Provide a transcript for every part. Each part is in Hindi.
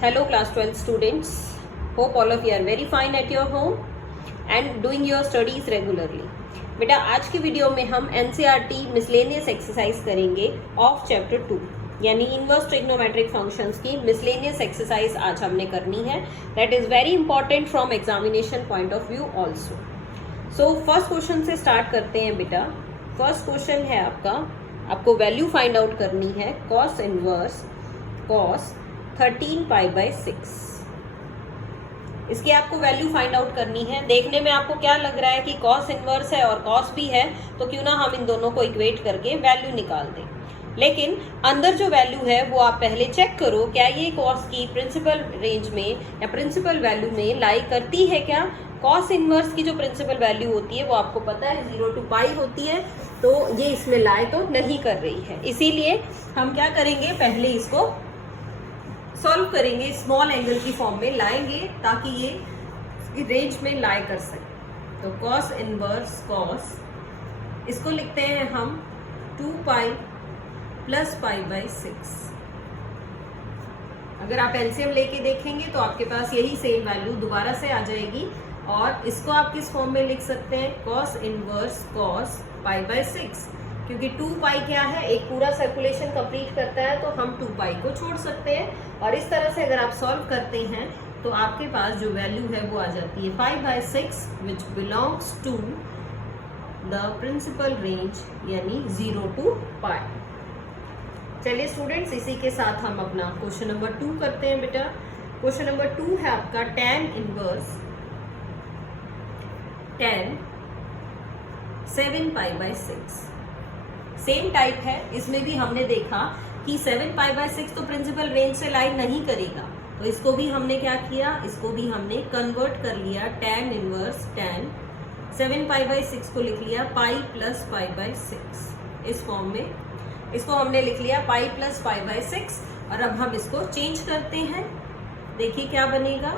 Hello class 12 students. Hope all of you are very fine at your home and doing your studies regularly. बेटा आज की वीडियो में हम NCERT मिसलेनियस एक्सरसाइज करेंगे ऑफ चैप्टर 2 यानी इनवर्स ट्रिग्नोमेट्रिक फंक्शंस की मिसलेनियस एक्सरसाइज आज हमने करनी है. That is very important from examination point of view also. So first question से स्टार्ट करते हैं बेटा. फर्स्ट क्वेश्चन है आपको वैल्यू फाइंड आउट करनी है cos inverse cos 13 pi by 6. इसकी आपको वैल्यू फाइंड आउट करनी है. देखने में आपको क्या लग रहा है कि कॉस इनवर्स है और कॉस भी है, तो क्यों ना हम इन दोनों को इक्वेट करके वैल्यू निकाल दें. लेकिन अंदर जो वैल्यू है वो आप पहले चेक करो, क्या ये कॉस की प्रिंसिपल रेंज में या प्रिंसिपल वैल्यू में लाई करती है क्या. कॉस इनवर्स की जो प्रिंसिपल वैल्यू होती है वो आपको पता है 0 to पाई होती है, तो ये इसमें लाई तो नहीं कर रही है. इसीलिए हम क्या करेंगे, पहले इसको सॉल्व करेंगे, स्मॉल एंगल की फॉर्म में लाएंगे ताकि ये रेंज में लाई कर सके. तो कॉस इनवर्स कॉस, इसको लिखते हैं हम 2 पाई प्लस पाई बाय 6. अगर आप एलसीएम लेके देखेंगे तो आपके पास यही सेम वैल्यू दोबारा से आ जाएगी. और इसको आप किस फॉर्म में लिख सकते हैं, cos inverse cos pi by 6, क्योंकि 2 पाई क्या है, एक पूरा सर्कुलेशन कंप्लीट करता है, तो हम 2 पाई को छोड़ सकते हैं. और इस तरह से अगर आप सॉल्व करते हैं तो आपके पास जो वैल्यू है वो आ जाती है 5 by 6 which belongs to the principal range यानी 0 to पाई. चलिए स्टूडेंट्स, इसी के साथ हम अपना क्वेश्चन नंबर 2 करते हैं बेटा. क्वेश्चन नंबर 2 है आपका tan inverse tan 7 pi by 6. Same type है, इसमें भी हमने देखा कि 7 पाई बाय 6 तो प्रिंसिपल रेंज से लाई नहीं करेगा, तो इसको भी हमने क्या किया, इसको भी हमने कन्वर्ट कर लिया. tan inverse tan 7 pi by 6 को लिख लिया पाई प्लस पाई बाय 6. इस फॉर्म में इसको हमने लिख लिया पाई प्लस पाई बाय 6. और अब हम इसको चेंज करते हैं. देखिए क्या बनेगा,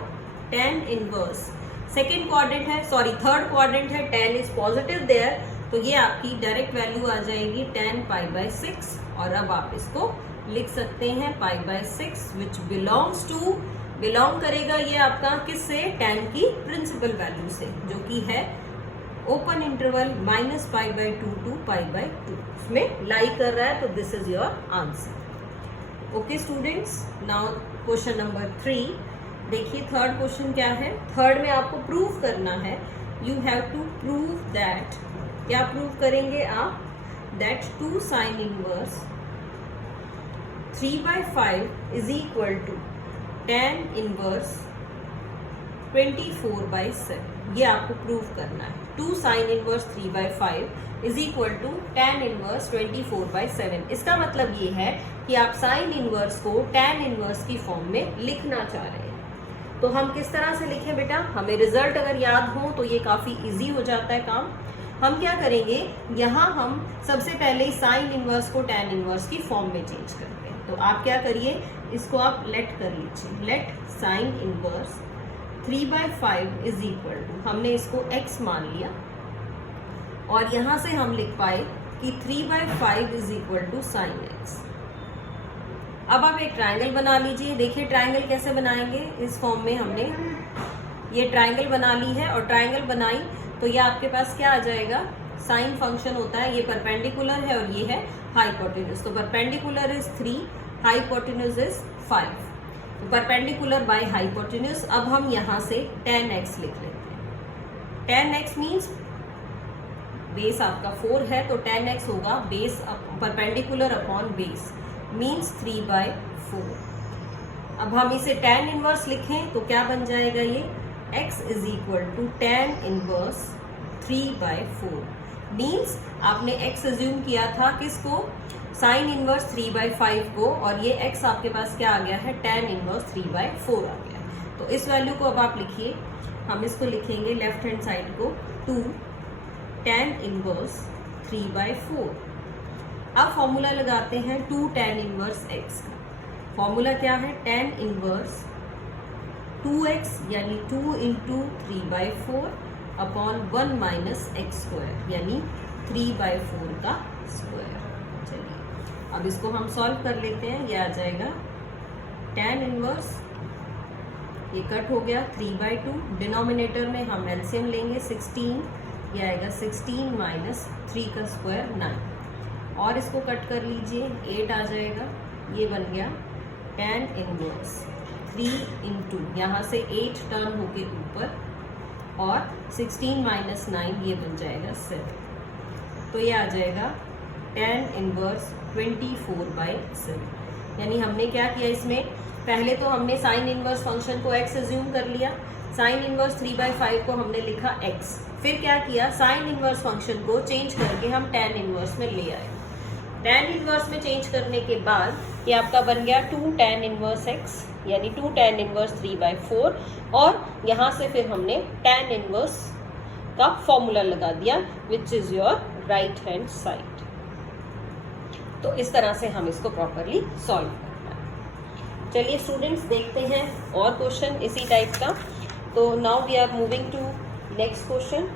tan इनवर्स सेकेंड क्वाड्रेंट है, सॉरी थर्ड क्वाड्रेंट है, tan इज पॉजिटिव देयर, तो ये आपकी डायरेक्ट वैल्यू आ जाएगी tan पाई बाय 6. और अब आप इसको लिख सकते हैं pi by 6 which belongs to, belong करेगा ये आपका किससे, tan की प्रिंसिपल वैल्यू से, जो कि है open interval minus pi by 2 to pi by 2 में लाई कर रहा है. तो this is your answer. Okay students, now question number 3. देखिए थर्ड क्वेश्चन क्या है. थर्ड में आपको प्रूव करना है, you have to prove that, क्या प्रूव करेंगे आप, that 2 sine inverse 3 by 5 is equal to tan inverse 24 by 7. ये आपको प्रूव करना है. 2 sine inverse 3 by 5 is equal to tan inverse 24 by 7. इसका मतलब ये है कि आप साइन इनवर्स को tan इनवर्स की फॉर्म में लिखना चाह रहे हैं. तो हम किस तरह से लिखें बेटा, हमें रिजल्ट अगर याद हो तो ये काफी इजी हो जाता है काम. हम क्या करेंगे, यहाँ हम सबसे पहले साइन इनवर्स को tan इनवर्स की फॉर्म में चेंज करते हैं. तो आप क्या करिए, इसको आप लेट कर लीजिए, let sine inverse 3 by 5 is equal to, हमने इसको x मान लिया और यहाँ से हम लिख पाए कि 3 by 5 is equal to sine x. अब आप एक ट्रायंगल बना लीजिए. देखिए ट्रायंगल कैसे बनाएंगे, इस फॉर्म में हमने ये ट्रायंगल बना ली है और ट्रायंगल बनाई तो ये आपके पास क्या आ जाएगा, साइन फंक्शन होता है, ये परपेंडिकुलर है और ये है हाइपोटेन्यूज. तो परपेंडिकुलर इज 3, हाइपोटेन्यूज इज 5. तो परपेंडिकुलर बाय हाइपोटेन्यूज. अब हम यहाँ से tan x लिख लेते हैं. tan x मीन्स बेस आपका 4 है, तो tan x होगा base perpendicular upon base means 3 by 4. अब हम इसे tan इनवर्स लिखें तो क्या बन जाएगा, ये x is equal to tan inverse 3 by 4. Means आपने x अज्यूम किया था किसको, साइन इनवर्स 3 बाय 5 को, और ये x आपके पास क्या आ गया है, tan इनवर्स 3 बाय 4 आ गया. तो इस वैल्यू को अब आप लिखिए, हम इसको लिखेंगे लेफ्ट हैंड साइड को 2 tan इनवर्स 3 बाय 4. अब फॉर्मूला लगाते हैं 2 tan इनवर्स x का. फॉर्मूला क्या है, tan इनवर्स 2x यानी 2 into 3 by 4 upon 1 minus x square यानी 3 बाय 4 का स्क्वायर. चलिए अब इसको हम सॉल्व कर लेते हैं. ये आ जाएगा tan इनवर्स ये कट हो गया 3/2। डिनोमिनेटर में हम एलसीएम लेंगे 16, ये आएगा 16 माइनस 3 का स्क्वायर 9, और इसको कट कर लीजिए 8 आ जाएगा। ये बन गया tan इनवर्स 3 इंटू यहाँ से 8 टर्न होके ऊपर, और 16 माइनस 9 ये बन जाएगा 7, तो ये आ जाएगा tan इनवर्स 24/7। यानी हमने क्या किया इसमें, पहले तो हमने साइन इनवर्स फंक्शन को x एज्यूम कर लिया, साइन इनवर्स 3/5 को हमने लिखा x, फिर क्या किया साइन इनवर्स फंक्शन को चेंज करके हम tan इनवर्स में ले आए। tan इनवर्स में चेंज करने के बाद ये आपका बन गया 2 tan इनवर्स x, यानी 2 tan इनवर्स 3/4, और यहाँ से फिर हमने tan इनवर्स का फॉर्मूला लगा दिया which is your right hand side. तो इस तरह से हम इसको प्रॉपरली सॉल्व करना है। चलिए स्टूडेंट्स देखते हैं और क्वेश्चन इसी टाइप का। तो now we are moving to next question.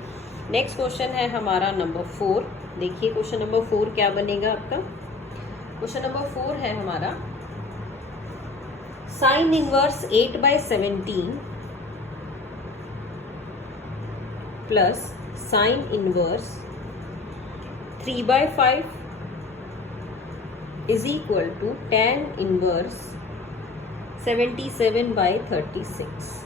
Next question है हमारा नंबर 4। देखिए क्वेश्चन नंबर 4 क्या बनेगा आपका। क्वेश्चन नंबर 4 है हमारा sine inverse 8/17 plus sine inverse 3/5 is equal to tan inverse 77/36।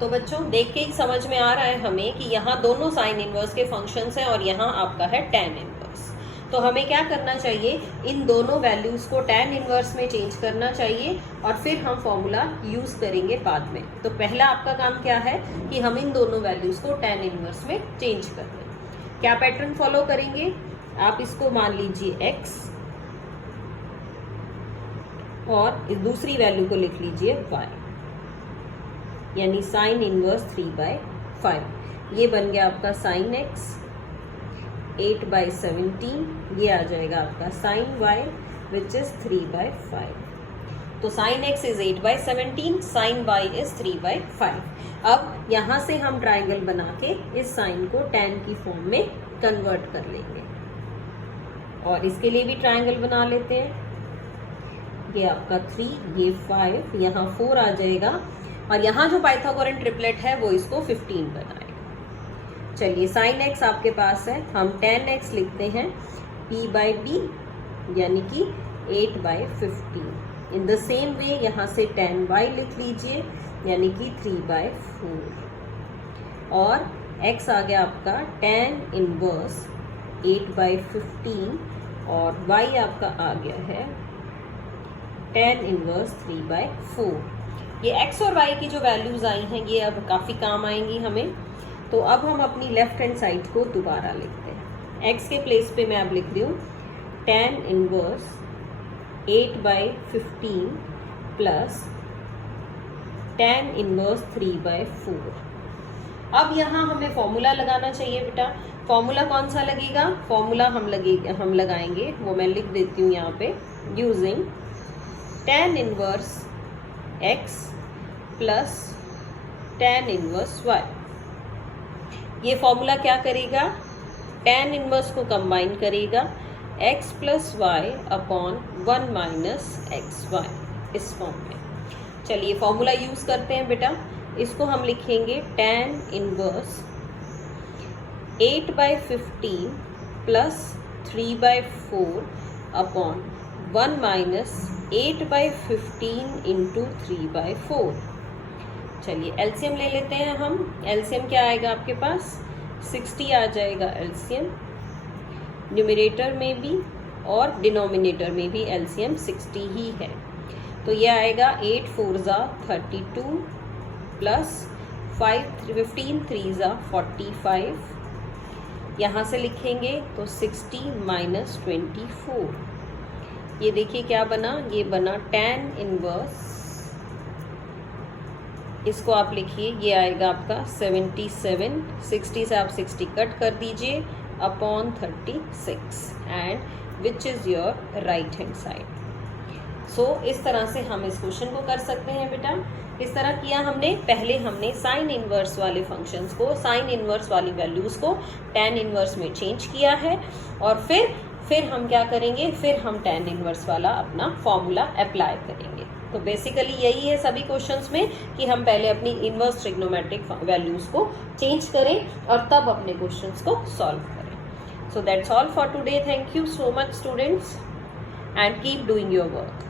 तो बच्चों देख के ही समझ में आ रहा है हमें कि यहाँ दोनों साइन इनवर्स के फंक्शंस हैं और यहाँ आपका है tan इनवर्स। तो हमें क्या करना चाहिए, इन दोनों वैल्यूज को tan इनवर्स में चेंज करना चाहिए और फिर हम फॉर्मूला यूज करेंगे बाद में। तो पहला आपका काम क्या है कि हम इन दोनों वैल्यूज को tan इनवर्स में चेंज कर दें। क्या पैटर्न फॉलो करेंगे, आप इसको मान लीजिए x और इस दूसरी वैल्यू को लिख लीजिए y, यानी साइन इनवर्स 3/5। ये बन गया आपका साइन x 8/17, ये आ जाएगा आपका साइन y विच इज 3/5। तो sine x is 8/17, sine y is 3/5। अब यहाँ से हम ट्राइंगल बना के इस साइन को tan की फॉर्म में कन्वर्ट कर लेंगे, और इसके लिए भी ट्राइंगल बना लेते हैं। ये आपका 3, ये 5, यहाँ 4 आ जाएगा, और यहाँ जो पाइथागोरन ट्रिपलेट है वो इसको 15 बनाएगा। चलिए साइन x आपके पास है, हम tan x लिखते हैं p/b, यानी कि 8/15। इन द सेम वे यहाँ से tan y लिख लीजिए, यानी कि 3/4, और x आ गया आपका tan इनवर्स 8/15, और y आपका आ गया है tan इनवर्स 3/4। ये x और y की जो वैल्यूज आई हैं ये अब काफ़ी काम आएंगी हमें। तो अब हम अपनी लेफ्ट हैंड साइड को दोबारा लिखते हैं। x के प्लेस पे मैं अब लिख रही हूँ tan inverse 8/15 plus tan inverse 3/4। अब यहाँ हमें फॉर्मूला लगाना चाहिए बेटा। फॉर्मूला कौन सा लगेगा, फॉर्मूला हम लगाएंगे, वो मैं लिख देती हूँ यहाँ पे, using tan inverse x plus tan inverse y। ये फॉर्मूला क्या करेगा, tan इनवर्स को कंबाइन करेगा x plus y upon 1 minus x y, इस फॉर्म में। चलिए फॉर्मूला यूज करते हैं बेटा। इसको हम लिखेंगे tan inverse 8/15 plus 3/4 upon 1 minus 8/15 into 3/4। चलिए एलसीएम ले लेते हैं हम। एलसीएम क्या आएगा आपके पास, 60 आ जाएगा एलसीएम। न्यूमरेटर में भी और डिनोमिनेटर में भी एलसीएम 60 ही है। तो ये आएगा 8 4 ज़ा 32 प्लस 15 3 ज़ा 45। यहाँ से लिखेंगे तो 60 माइनस 24। ये देखिए क्या बना, ये बना tan इनवर्स, इसको आप लिखिए, ये आएगा आपका 77, 60 से आप 60 कट कर दीजिए upon 36 and which is your right hand side. So इस तरह से हम इस क्वेश्चन को कर सकते हैं बेटा। इस तरह किया हमने, पहले हमने साइन इनवर्स वाले फंक्शंस को, साइन इनवर्स वाली वैल्यूज़ को tan इनवर्स में चेंज किया है, और फिर हम क्या करेंगे, फिर हम tan इनवर्स वाला अपना फॉर्मूला अप्लाई करेंगे। तो बेसिकली यही है सभी क्वेश्चंस में कि हम पहले अपनी इनवर्स ट्रिग्नोमेट्रिक वैल्यूज को चेंज करें और तब अपने क्वेश्चंस को सॉल्व करें. So that's all for today. Thank you so much students and keep doing your work.